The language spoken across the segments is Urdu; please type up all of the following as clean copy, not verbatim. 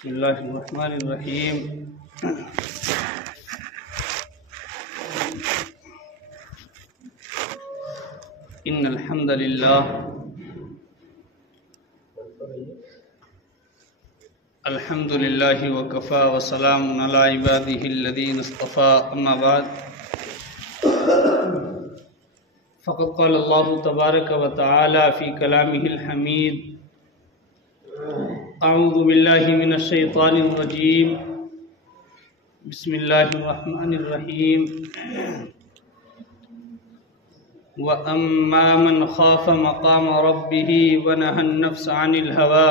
بسم اللہ الرحمن الرحیم۔ ان الحمد للہ الحمد للہ وکفا وسلام علی عبادہ الذین اصطفى، اما بعد فقد قال اللہ تبارک وتعالی فی کلامہ الحمید: اعوذ باللہ من الشیطان الرجیم، بسم اللہ الرحمن الرحیم۔ وَأَمَّا مَنْ خَافَ مَقَامَ رَبِّهِ وَنَهَى النَّفْسَ عَنِ الْهَوَىٰ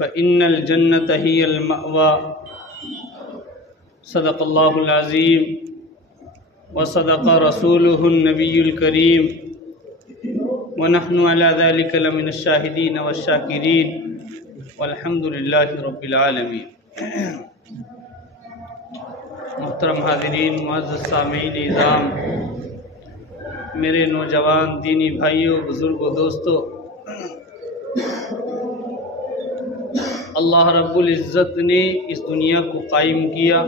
فَإِنَّ الْجَنَّةَ هِيَ الْمَأْوَىٰ۔ صدق اللہ العظیم وصدق رسولہ النبی الکریم، ونحن على ذلك لمن الشاہدین والشاکرین، والحمد للہ رب العالمین۔ محترم حاضرین، معزز سامعین اعظام، میرے نوجوان دینی بھائیوں، بزرگوں، دوستوں، اللہ رب العزت نے اس دنیا کو قائم کیا۔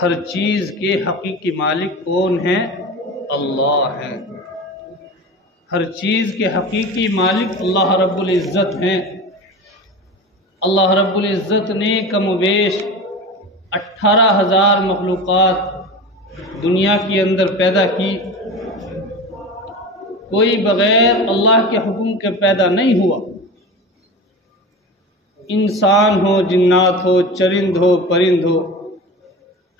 ہر چیز کے حقیقی مالک کون ہیں؟ اللہ ہے۔ ہر چیز کے حقیقی مالک اللہ رب العزت ہیں۔ اللہ رب العزت نے کم و بیش 18,000 مخلوقات دنیا کے اندر پیدا کی۔ کوئی بغیر اللہ کے حکم کے پیدا نہیں ہوا۔ انسان ہو، جنات ہو، چرند ہو، پرند ہو،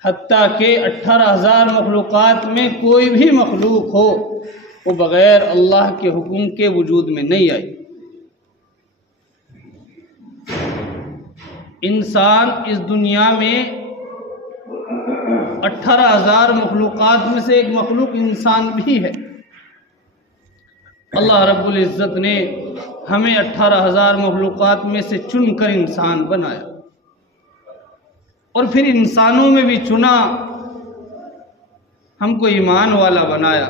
حتیٰ کہ 18,000 مخلوقات میں کوئی بھی مخلوق ہو وہ بغیر اللہ کے حکم کے وجود میں نہیں آئی۔ انسان اس دنیا میں 18,000 مخلوقات میں سے ایک مخلوق انسان بھی ہے۔ اللہ رب العزت نے ہمیں 18,000 مخلوقات میں سے چن کر انسان بنایا، اور پھر انسانوں میں بھی چنا، ہم کو ایمان والا بنایا،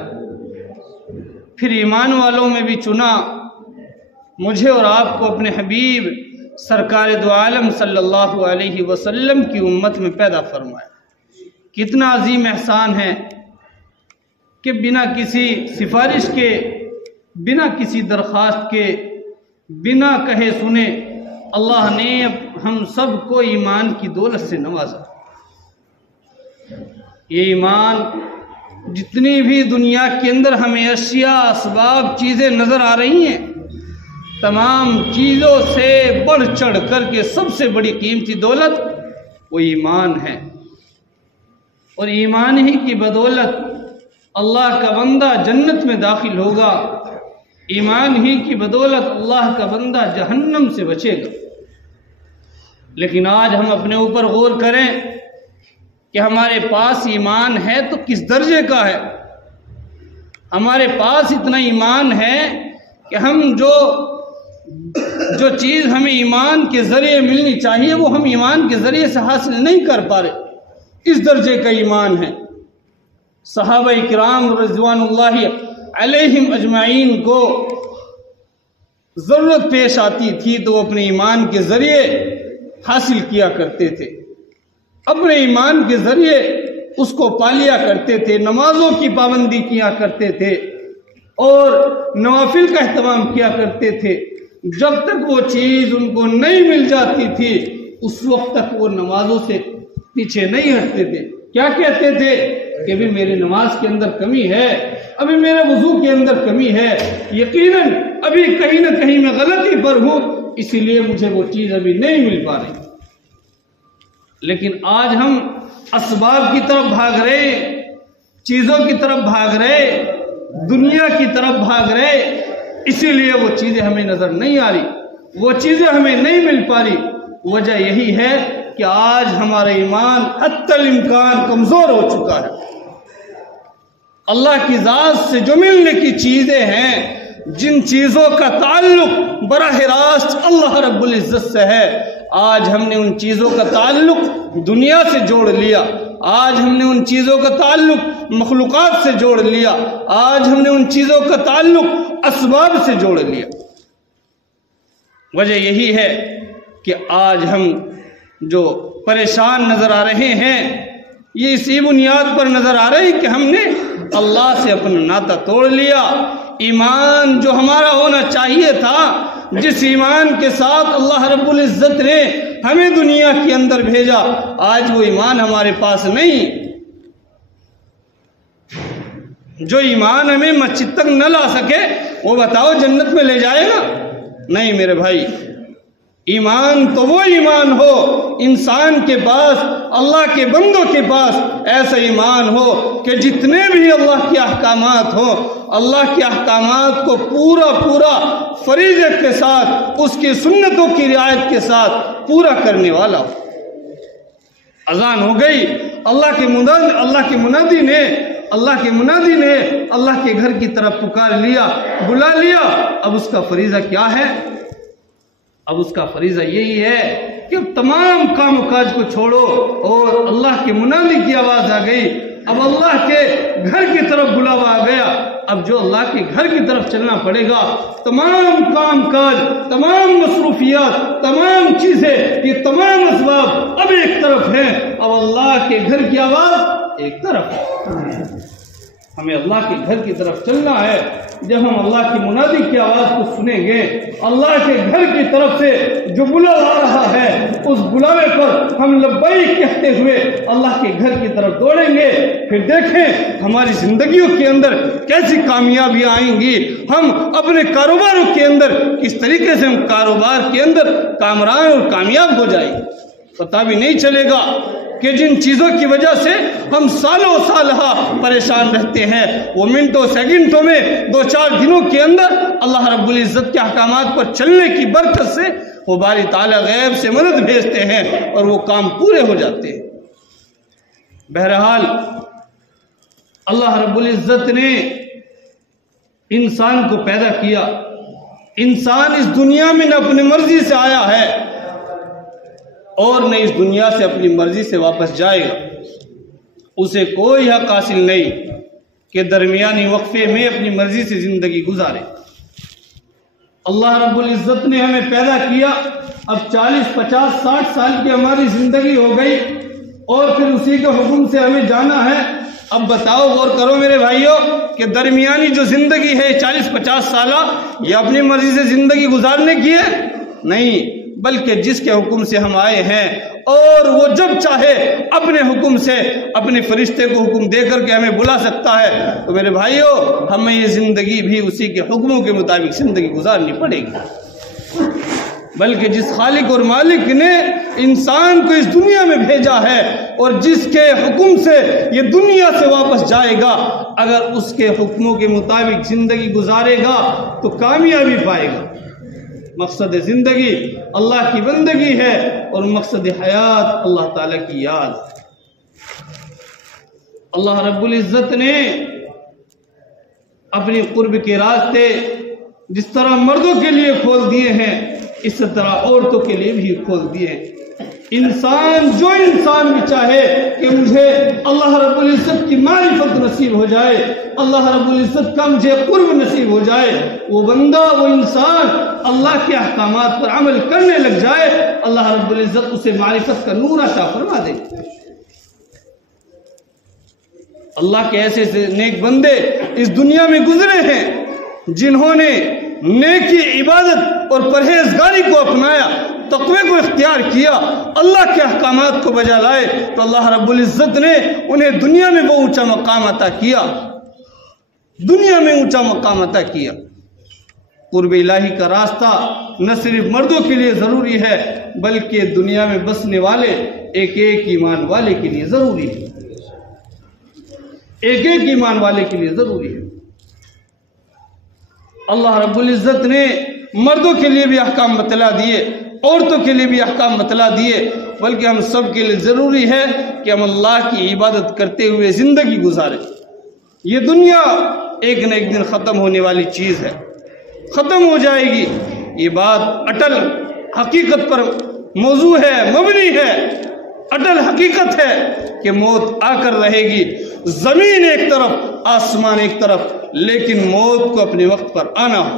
پھر ایمان والوں میں بھی چنا، مجھے اور آپ کو اپنے حبیب سرکار دو عالم صلی اللہ علیہ وسلم کی امت میں پیدا فرمایا۔ کتنا عظیم احسان ہے کہ بنا کسی سفارش کے، بنا کسی درخواست کے، بنا کہے سنے اللہ نے ہم سب کو ایمان کی دولت سے نوازا۔ یہ ایمان جتنی بھی دنیا کے اندر ہمیں اشیاء، اسباب، چیزیں نظر آ رہی ہیں، تمام چیزوں سے بڑھ چڑھ کر کے سب سے بڑی قیمتی دولت وہ ایمان ہے، اور ایمان ہی کی بدولت اللہ کا بندہ جنت میں داخل ہوگا، ایمان ہی کی بدولت اللہ کا بندہ جہنم سے بچے گا۔ لیکن آج ہم اپنے اوپر غور کریں کہ ہمارے پاس ایمان ہے تو کس درجے کا ہے۔ ہمارے پاس اتنا ایمان ہے کہ ہم جو چیز ہمیں ایمان کے ذریعے ملنی چاہیے وہ ہم ایمان کے ذریعے سے حاصل نہیں کر پا رہے، اس درجے کا ایمان ہے۔ صحابہ کرام رضوان اللہ علیہم اجمعین کو ضرورت پیش آتی تھی تو وہ اپنے ایمان کے ذریعے حاصل کیا کرتے تھے، اپنے ایمان کے ذریعے اس کو پالیا کرتے تھے، نمازوں کی پابندی کیا کرتے تھے اور نوافل کا اہتمام کیا کرتے تھے۔ جب تک وہ چیز ان کو نہیں مل جاتی تھی اس وقت تک وہ نمازوں سے پیچھے نہیں ہٹتے تھے۔ کیا کہتے تھے کہ ابھی میرے نماز کے اندر کمی ہے، ابھی میرے وضو کے اندر کمی ہے، یقیناً ابھی کہیں نہ کہیں میں غلطی پر ہوں، اسی لیے مجھے وہ چیز ابھی نہیں مل پا رہی۔ لیکن آج ہم اسباب کی طرف بھاگ رہے، چیزوں کی طرف بھاگ رہے، دنیا کی طرف بھاگ رہے، اسی لیے وہ چیزیں ہمیں نظر نہیں آ رہی، وہ چیزیں ہمیں نہیں مل پا رہی۔ وجہ یہی ہے کہ آج ہمارا ایمان حتی الامکان کمزور ہو چکا ہے۔ اللہ کی ذات سے جو ملنے کی چیزیں ہیں، جن چیزوں کا تعلق براہ راست اللہ رب العزت سے ہے، آج ہم نے ان چیزوں کا تعلق دنیا سے جوڑ لیا، آج ہم نے ان چیزوں کا تعلق مخلوقات سے جوڑ لیا، آج ہم نے ان چیزوں کا تعلق اسباب سے جوڑ لیا۔ وجہ یہی ہے کہ آج ہم جو پریشان نظر آ رہے ہیں یہ اسی بنیاد پر نظر آ رہے ہیں کہ ہم نے اللہ سے اپنا ناطہ توڑ لیا. ایمان جو ہمارا ہونا چاہیے تھا، جس ایمان کے ساتھ اللہ رب العزت نے ہمیں دنیا کے اندر بھیجا، آج وہ ایمان ہمارے پاس نہیں. جو ایمان ہمیں مسجد تک نہ لا سکے وہ بتاؤ جنت میں لے جائے گا؟ نہیں میرے بھائی. ایمان تو وہ ایمان ہو انسان کے پاس، اللہ کے بندوں کے پاس ایسا ایمان ہو کہ جتنے بھی اللہ کے احکامات ہو، اللہ کے احکامات کو پورا فریضے کے ساتھ، اس کی سنتوں کی رعایت کے ساتھ پورا کرنے والا ہو. اذان ہو گئی، اللہ کے منادی نے اللہ کے گھر کی طرف پکار لیا، بلا لیا. اب اس کا فریضہ کیا ہے؟ اب اس کا فریضہ یہی ہے کہ اب تمام کام و کاج کو چھوڑو، اور اللہ کے منادی کی آواز آ گئی، اب اللہ کے گھر کی طرف بلاوا آ گیا. اب جو اللہ کے گھر کی طرف چلنا پڑے گا، تمام کام کاج، تمام مصروفیات، تمام چیزیں، یہ تمام اسباب اب ایک طرف ہیں. اب اللہ کے گھر کی آواز ایک طرف ہے. ہمیں اللہ کے گھر کی طرف چلنا ہے. جب ہم اللہ کی منادی کی آواز کو سنیں گے، اللہ کے گھر کی طرف سے جو بلاوا آ رہا ہے، اس بلاوے پر ہم لبیک کہتے ہوئے اللہ کے گھر کی طرف دوڑیں گے. پھر دیکھیں ہماری زندگیوں کے اندر کیسی کامیابیاں آئیں گی. ہم اپنے کاروباروں کے اندر کس طریقے سے ہم کاروبار کے اندر کامران اور کامیاب ہو جائیں گے. پتہ بھی نہیں چلے گا کہ جن چیزوں کی وجہ سے ہم سالوں سالہ پریشان رہتے ہیں، وہ منٹوں سیکنڈوں میں 2-4 دنوں کے اندر اللہ رب العزت کے احکامات پر چلنے کی برکت سے وہ باری تعالیٰ غیب سے مدد بھیجتے ہیں اور وہ کام پورے ہو جاتے ہیں. بہرحال اللہ رب العزت نے انسان کو پیدا کیا. انسان اس دنیا میں نہ اپنی مرضی سے آیا ہے اور نہ اس دنیا سے اپنی مرضی سے واپس جائے گا. اسے کوئی حق حاصل نہیں کہ درمیانی وقفے میں اپنی مرضی سے زندگی گزارے. اللہ رب العزت نے ہمیں پیدا کیا، اب 40 50 60 سال کی ہماری زندگی ہو گئی اور پھر اسی کے حکم سے ہمیں جانا ہے. اب بتاؤ، غور کرو میرے بھائیوں کہ درمیانی جو زندگی ہے 40 50 سالہ، یہ اپنی مرضی سے زندگی گزارنے کی ہے؟ نہیں، بلکہ جس کے حکم سے ہم آئے ہیں، اور وہ جب چاہے اپنے حکم سے اپنے فرشتے کو حکم دے کر کے ہمیں بلا سکتا ہے. تو میرے بھائیوں، ہمیں یہ زندگی بھی اسی کے حکموں کے مطابق زندگی گزارنی پڑے گی. بلکہ جس خالق اور مالک نے انسان کو اس دنیا میں بھیجا ہے اور جس کے حکم سے یہ دنیا سے واپس جائے گا، اگر اس کے حکموں کے مطابق زندگی گزارے گا تو کامیابی پائے گا. مقصد زندگی اللہ کی بندگی ہے اور مقصد حیات اللہ تعالیٰ کی یاد. اللہ رب العزت نے اپنی قرب کے راستے جس طرح مردوں کے لیے کھول دیے ہیں، اس طرح عورتوں کے لیے بھی کھول دیے ہیں. انسان بھی چاہے کہ مجھے اللہ رب العزت کی معرفت نصیب ہو جائے، اللہ رب العزت کا مجھے قرب نصیب ہو جائے، وہ بندہ، وہ انسان اللہ کے احکامات پر عمل کرنے لگ جائے، اللہ رب العزت اسے معرفت کا نور عطا فرما دے. اللہ کے ایسے نیک بندے اس دنیا میں گزرے ہیں جنہوں نے نیکی، عبادت اور پرہیزگاری کو اپنایا، تقوی کو اختیار کیا، اللہ کے احکامات کو بجا لائے، تو اللہ رب العزت نے انہیں دنیا میں وہ اونچا مقام عطا کیا. دنیا میں اونچا مقام عطا کیا. قرب الہی کا راستہ نہ صرف مردوں کے لیے ضروری ہے بلکہ دنیا میں بسنے والے ایک ایک ایمان والے کے لیے ضروری ہے. ایک ایک ایمان والے کے لیے ضروری ہے. اللہ رب العزت نے مردوں کے لیے بھی احکام بتلا دیے، عورتوں کے لیے بھی احکام بتلا دیے، بلکہ ہم سب کے لیے ضروری ہے کہ ہم اللہ کی عبادت کرتے ہوئے زندگی گزاریں. یہ دنیا ایک نہ ایک دن ختم ہونے والی چیز ہے، ختم ہو جائے گی. یہ بات اٹل حقیقت پر موضوع ہے، مبنی ہے، اٹل حقیقت ہے کہ موت آ کر رہے گی. زمین ایک طرف، آسمان ایک طرف، لیکن موت کو اپنے وقت پر آنا ہو.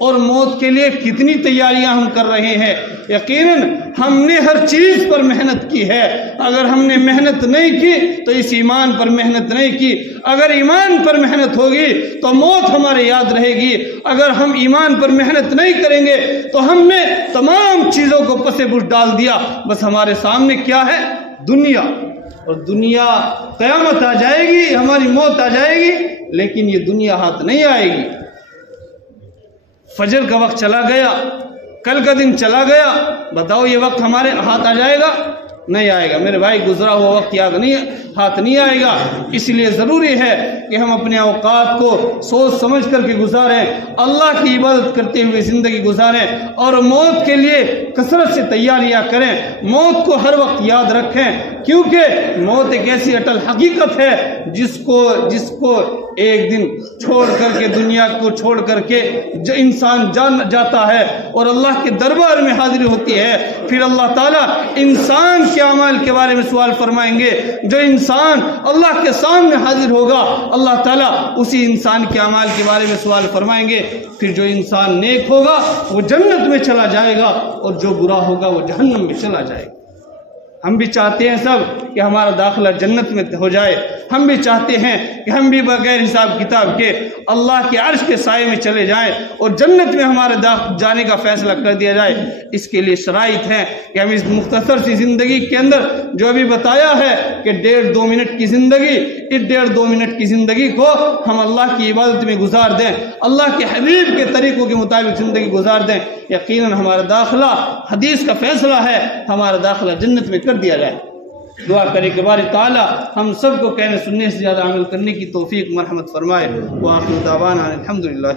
اور موت کے لیے کتنی تیاریاں ہم کر رہے ہیں۔ یقیناً ہم نے ہر چیز پر محنت کی ہے، اگر ہم نے محنت نہیں کی تو اس ایمان پر محنت نہیں کی۔ اگر ایمان پر محنت ہوگی تو موت ہمارے یاد رہے گی، اگر ہم ایمان پر محنت نہیں کریں گے تو ہم نے تمام چیزوں کو پس پش ڈال دیا۔ بس ہمارے سامنے کیا ہے؟ دنیا، اور دنیا قیامت آ جائے گی، ہماری موت آ جائے گی، لیکن یہ دنیا ہاتھ نہیں آئے گی۔ فجر کا وقت چلا گیا، کل کا دن چلا گیا، بتاؤ یہ وقت ہمارے ہاتھ آ جائے گا؟ نہیں آئے گا میرے بھائی، گزرا ہوا وقت ہاتھ نہیں آئے گا۔ اس لیے ضروری ہے کہ ہم اپنے اوقات کو سوچ سمجھ کر کے گزاریں، اللہ کی عبادت کرتے ہوئے زندگی گزاریں، اور موت کے لیے کثرت سے تیاریاں کریں، موت کو ہر وقت یاد رکھیں، کیونکہ موت ایک ایسی اٹل حقیقت ہے جس کو ایک دن چھوڑ کر کے، دنیا کو چھوڑ کر کے جو انسان جان جاتا ہے اور اللہ کے دربار میں حاضری ہوتی ہے، پھر اللہ تعالیٰ انسان کے اعمال کے بارے میں سوال فرمائیں گے۔ جو انسان اللہ کے سامنے حاضر ہوگا، اللہ تعالیٰ اسی انسان کے اعمال کے بارے میں سوال فرمائیں گے۔ پھر جو انسان نیک ہوگا وہ جنت میں چلا جائے گا، اور جو برا ہوگا وہ جہنم میں چلا جائے گا۔ ہم بھی چاہتے ہیں سب کہ ہمارا داخلہ جنت میں ہو جائے، ہم بھی چاہتے ہیں کہ ہم بھی بغیر حساب کتاب کے اللہ کے عرش کے سائے میں چلے جائیں اور جنت میں ہمارے جانے کا فیصلہ کر دیا جائے۔ اس کے لیے شرائط ہیں کہ ہم اس مختصر سی زندگی کے اندر جو ابھی بتایا ہے کہ 1.5-2 منٹ کی زندگی، اس 1.5-2 منٹ کی زندگی کو ہم اللہ کی عبادت میں گزار دیں، اللہ کے حبیب کے طریقوں کے مطابق زندگی گزار دیں، یقیناً ہمارا داخلہ، حدیث کا فیصلہ ہے، ہمارا داخلہ جنت میں کر دیا جائے۔ دعا کرے کہ باری تعالیٰ ہم سب کو کہنے سننے سے زیادہ عمل کرنے کی توفیق مرحمت فرمائے۔ وآخر دعوانا الحمدللہ۔